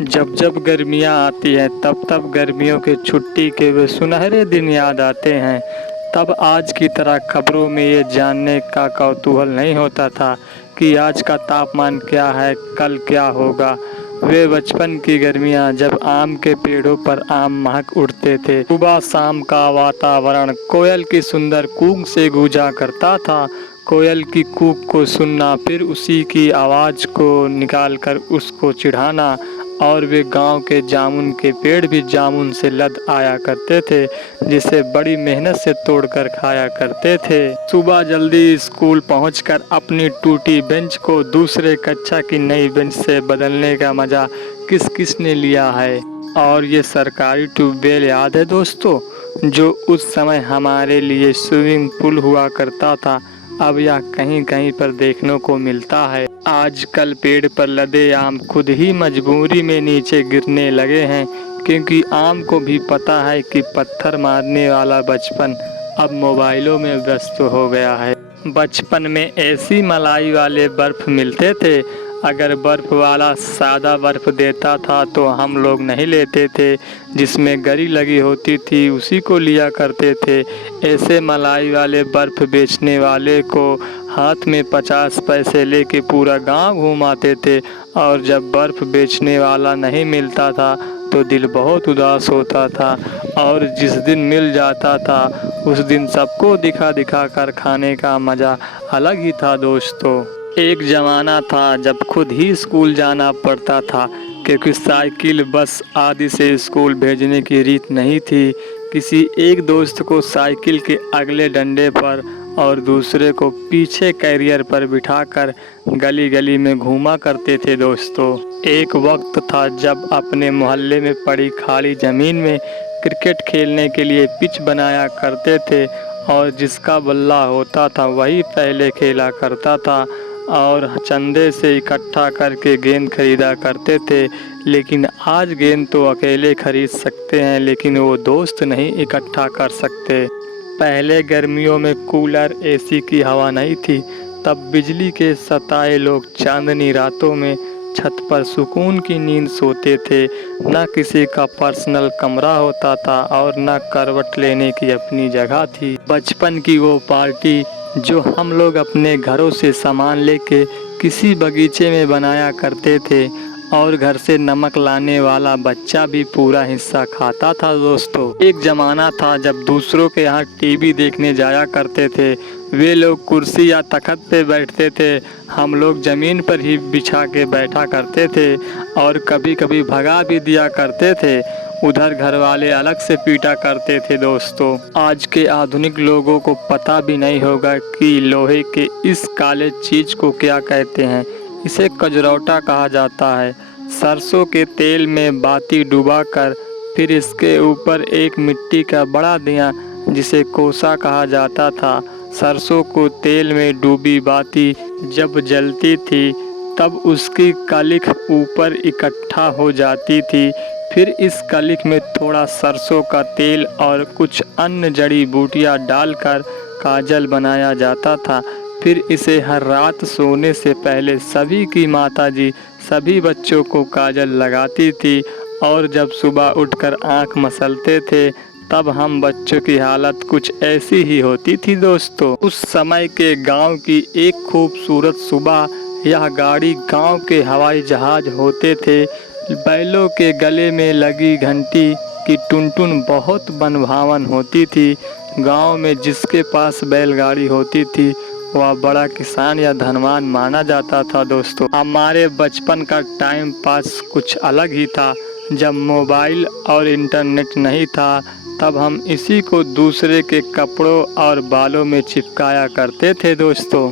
जब जब गर्मियाँ आती हैं तब तब गर्मियों के छुट्टी के वे सुनहरे दिन याद आते हैं। तब आज की तरह खबरों में ये जानने का कौतूहल नहीं होता था कि आज का तापमान क्या है, कल क्या होगा। वे बचपन की गर्मियाँ जब आम के पेड़ों पर आम महक उठते थे, सुबह शाम का वातावरण कोयल की सुंदर कूक से गूंजा करता था। कोयल की कूक को सुनना, फिर उसी की आवाज़ को निकालकर उसको चिढ़ाना, और वे गांव के जामुन के पेड़ भी जामुन से लद आया करते थे, जिसे बड़ी मेहनत से तोड़कर खाया करते थे। सुबह जल्दी स्कूल पहुंचकर अपनी टूटी बेंच को दूसरे कक्षा की नई बेंच से बदलने का मजा किस किस ने लिया है। और ये सरकारी ट्यूबवेल याद है दोस्तों, जो उस समय हमारे लिए स्विमिंग पूल हुआ करता था, अब यह कहीं कहीं पर देखने को मिलता है। आजकल पेड़ पर लदे आम खुद ही मजबूरी में नीचे गिरने लगे हैं, क्योंकि आम को भी पता है कि पत्थर मारने वाला बचपन अब मोबाइलों में व्यस्त हो गया है। बचपन में ऐसी मलाई वाले बर्फ मिलते थे, अगर बर्फ वाला सादा बर्फ देता था तो हम लोग नहीं लेते थे, जिसमें गरी लगी होती थी उसी को लिया करते थे। ऐसे मलाई वाले बर्फ बेचने वाले को हाथ में 50 पैसे लेके पूरा गांव घुमाते थे, और जब बर्फ बेचने वाला नहीं मिलता था तो दिल बहुत उदास होता था, और जिस दिन मिल जाता था उस दिन सबको दिखा दिखा कर खाने का मज़ा अलग ही था दोस्तों। एक ज़माना था जब खुद ही स्कूल जाना पड़ता था, क्योंकि साइकिल बस आदि से स्कूल भेजने की रीत नहीं थी। किसी एक दोस्त को साइकिल के अगले डंडे पर और दूसरे को पीछे कैरियर पर बिठाकर गली गली में घूमा करते थे दोस्तों। एक वक्त था जब अपने मोहल्ले में पड़ी खाली ज़मीन में क्रिकेट खेलने के लिए पिच बनाया करते थे, और जिसका बल्ला होता था वही पहले खेला करता था, और चंदे से इकट्ठा करके गेंद खरीदा करते थे। लेकिन आज गेंद तो अकेले खरीद सकते हैं, लेकिन वो दोस्त नहीं इकट्ठा कर सकते। पहले गर्मियों में कूलर एसी की हवा नहीं थी, तब बिजली के सताए लोग चांदनी रातों में छत पर सुकून की नींद सोते थे। न किसी का पर्सनल कमरा होता था और न करवट लेने की अपनी जगह थी। बचपन की वो पार्टी जो हम लोग अपने घरों से सामान लेके किसी बगीचे में बनाया करते थे, और घर से नमक लाने वाला बच्चा भी पूरा हिस्सा खाता था दोस्तों। एक ज़माना था जब दूसरों के यहाँ टीवी देखने जाया करते थे, वे लोग कुर्सी या तख्त पे बैठते थे, हम लोग ज़मीन पर ही बिछा के बैठा करते थे, और कभी कभी भगा भी दिया करते थे। उधर घर वाले अलग से पीटा करते थे दोस्तों। आज के आधुनिक लोगों को पता भी नहीं होगा कि लोहे के इस काले चीज़ को क्या कहते हैं। इसे कजरौटा कहा जाता है। सरसों के तेल में बाती डुबाकर फिर इसके ऊपर एक मिट्टी का बड़ा दिया, जिसे कोसा कहा जाता था। सरसों को तेल में डूबी बाती जब जलती थी तब उसकी कलिख ऊपर इकट्ठा हो जाती थी। फिर इस कलिख में थोड़ा सरसों का तेल और कुछ अन्य जड़ी बूटियां डालकर काजल बनाया जाता था। फिर इसे हर रात सोने से पहले सभी की माताजी सभी बच्चों को काजल लगाती थी, और जब सुबह उठकर आँख मसलते थे तब हम बच्चों की हालत कुछ ऐसी ही होती थी दोस्तों। उस समय के गांव की एक खूबसूरत सुबह, यह गाड़ी गांव के हवाई जहाज होते थे। बैलों के गले में लगी घंटी की टुनटुन बहुत मनभावन होती थी। गांव में जिसके पास बैलगाड़ी होती थी वह बड़ा किसान या धनवान माना जाता था दोस्तों। हमारे बचपन का टाइम पास कुछ अलग ही था। जब मोबाइल और इंटरनेट नहीं था तब हम इसी को दूसरे के कपड़ों और बालों में चिपकाया करते थे दोस्तों।